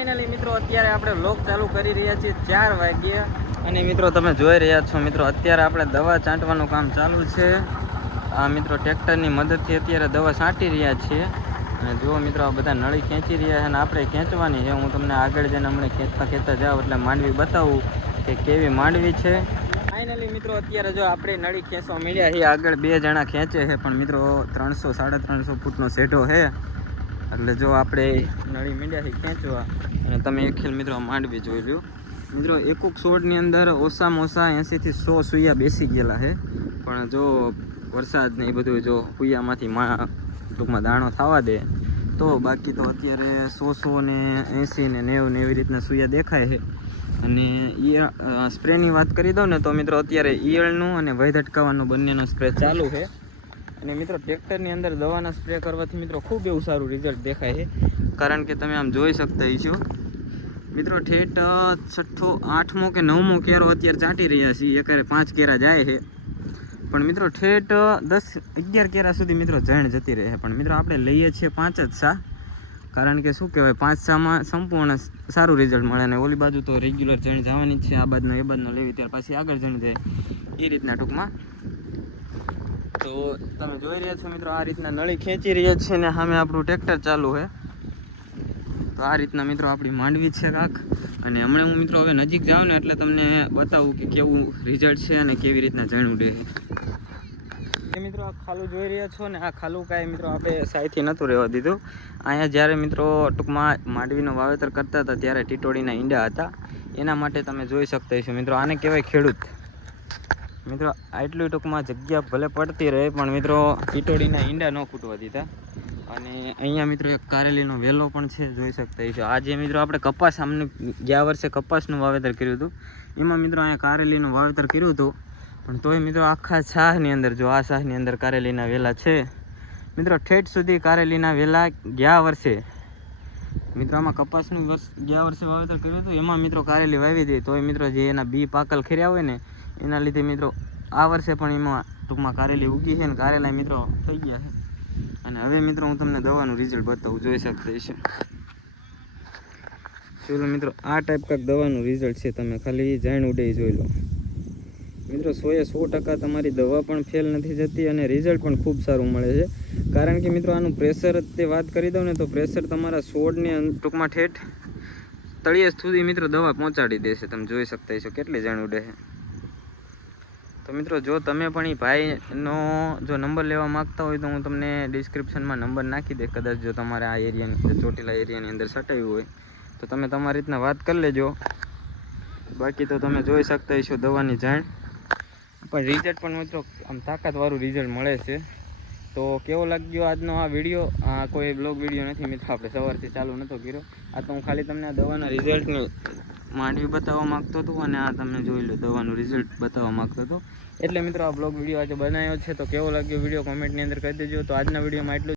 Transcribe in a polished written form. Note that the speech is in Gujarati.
ફાઇનલી મિત્રો અત્યારે આપણે વ્લોગ ચાલુ કરી રહ્યા છીએ 4 વાગ્યે અને મિત્રો તમે જોઈ રહ્યા છો મિત્રો અત્યારે આપણે દવા છાંટવાનું કામ ચાલુ છે। આ મિત્રો ટ્રેક્ટરની મદદથી અત્યારે દવા છાંટી રહ્યા છીએ અને જુઓ મિત્રો આ બધા નળી ખેંચી રહ્યા છે અને આપણે ખેંચવાની છે। હું તમને આગળ જઈને હમણાં ખેંચતા જાઉં એટલે માંડવી બતાવું કે કેવી માંડવી છે। ફાઇનલી મિત્રો અત્યારે જો આપણે નળી ખેંચવા મળ્યા છીએ, આગળ 2 જણા ખેંચે છે પણ મિત્રો 300-350 ફૂટનો સેઢો છે એટલે જો આપણે નળી મીંડ્યા છે ખેંચવા અને તમે એક ખેલ મિત્રો માંડવી જોઈ લો મિત્રો। એક છોડની અંદર ઓછામાં ઓછા 80 થી 100 સૂયા બેસી ગયેલા છે પણ જો વરસાદ ને એ બધું જો કુયામાંથી ટૂંકમાં દાણો થવા દે તો બાકી તો અત્યારે 100 ને 80 ને 90 ને એવી રીતના સૂયા દેખાય છે। અને સ્પ્રેની વાત કરી દઉં ને તો મિત્રો અત્યારે ઈયળનું અને ભય અટકાવવાનું બંનેનો સ્પ્રે ચાલુ છે અને મિત્રો ટ્રેક્ટરની અંદર દવાના સ્પ્રે કરવાથી મિત્રો ખૂબ એવું સારું રિઝલ્ટ દેખાય છે। કારણ કે તમે આમ જોઈ શકતા છો મિત્રો ઠેઠ 6ઠો 8મો કે 9મો કેરો અત્યારે ચાટી રહ્યા છીએ। એકારે 5 કેરા જાય છે પણ મિત્રો ઠેઠ 10-11 કેરા સુધી મિત્રો જણ જતી રહે પણ મિત્રો આપણે લઈએ છીએ 5 જ સા। કારણ કે શું કહેવાય 5 સામાં સંપૂર્ણ સારું રિઝલ્ટ મળે અને ઓલી બાજુ તો રેગ્યુલર જણ જવાની જ છે। આ બાજુનો એ બાજુનો લેવી ત્યાર પછી આગળ જણ જાય એ રીતના ટૂંકમાં। તો તમે જોઈ રહ્યા છો મિત્રો આ રીતના નળી ખેંચી રહ્યા છે ને સામે આપણું ટ્રેક્ટર ચાલુ છે। તો આ રીતના મિત્રો આપણી માંડવી છે કાંક અને હમણાં હું મિત્રો હવે નજીક જાઉં ને એટલે તમને બતાવું કે કેવું રિઝલ્ટ છે અને કેવી રીતના જણ ઉડે છે। મિત્રો આ ખાલું જોઈ રહ્યા છો ને આ ખાલું કાંઈ મિત્રો આપણે સાઈથી નહોતું રહેવા દીધું। અહીંયા જ્યારે મિત્રો ટૂંકમાં માંડવીનું વાવેતર કરતા હતા ત્યારે ટીટોડીના ઈંડા હતા એના માટે તમે જોઈ શકતા છો મિત્રો આને કહેવાય ખેડૂત। મિત્રો આટલું ટૂંકમાં જગ્યા ભલે પડતી રહે પણ મિત્રો ટીટોડીના ઈંડા ન ફૂટવા દીધા। અને અહીંયા મિત્રો એક કારેલીનો વેલો પણ છે જોઈ શકતા છો। આજે મિત્રો આપણે કપાસ આમને ગયા વર્ષે કપાસનું વાવેતર કર્યું હતું એમાં મિત્રો અહીંયા કારેલીનું વાવેતર કર્યું હતું પણ તોય મિત્રો આખા છાહની અંદર જો આ છાહની અંદર કારેલીના વેલા છે મિત્રો ઠેઠ સુધી કારેલીના વેલા ગયા વર્ષે મિત્રો આમાં કપાસનું ગયા વર્ષે વાવેતર કર્યું હતું એમાં મિત્રો કારેલી વાવી હતી તોય મિત્રો જે એના બી પાકલ ખેર્યા હોય ને એના લીધે મિત્રો આ વર્ષે પણ એમાં ટૂંકમાં કારેલી ઉગી છે ને કારેલા મિત્રો થઈ ગયા છે। અને હવે મિત્રો હું તમને દવાનું રિઝલ્ટ બતાવું જોઈ શકતા છો। ચલો મિત્રો આ ટાઈપ કાંઈક દવાનું રિઝલ્ટ છે તમે ખાલી જાણ ઉડે જોઈ લો મિત્રો। 100% તમારી દવા પણ ફેલ નથી જતી અને રિઝલ્ટ પણ ખૂબ સારું મળે છે। કારણ કે મિત્રો આનું પ્રેશર તે વાત કરી દઉં ને તો પ્રેશર તમારા છોડને ટૂંકમાં ઠેઠ તળિયે સુધી મિત્રો દવા પહોંચાડી દેશે। તમે જોઈ શકતા છો કેટલી જાણ ઉડે છે। તો મિત્રો જો તમે પણ એ ભાઈનો જો નંબર લેવા માગતા હોય તો હું તમને ડિસ્ક્રિપ્શનમાં નંબર નાખી દે। કદાચ જો તમારે આ એરિયાની ચોટીલા એરિયાની અંદર સટાવ્યું હોય તો તમે તમારી રીતના વાત કરી લેજો। બાકી તો તમે જોઈ શકતા છો દવાની જાણ પણ રિઝલ્ટ પણ મિત્રો આમ તાકાતવાળું રિઝલ્ટ મળે છે। તો કેવો લાગ્યો આજનો આ વિડીયો? આ કોઈ બ્લોગ વિડીયો નથી મિત્રો, આપણે સવારથી ચાલુ નહોતો કર્યો। આ તો હું ખાલી તમને આ દવાના રિઝલ્ટની માંડવી બતાવવા માગતો હતો અને આ તમે જોઈ લો દવાનું રિઝલ્ટ બતાવવા માગતો હતો એટલે મિત્રો આ બ્લોગ વિડીયો આજે બનાવ્યો છે। તો કેવો લાગ્યો વિડીયો કોમેન્ટની અંદર કહી દેજો। તો આજના વિડીયોમાં એટલું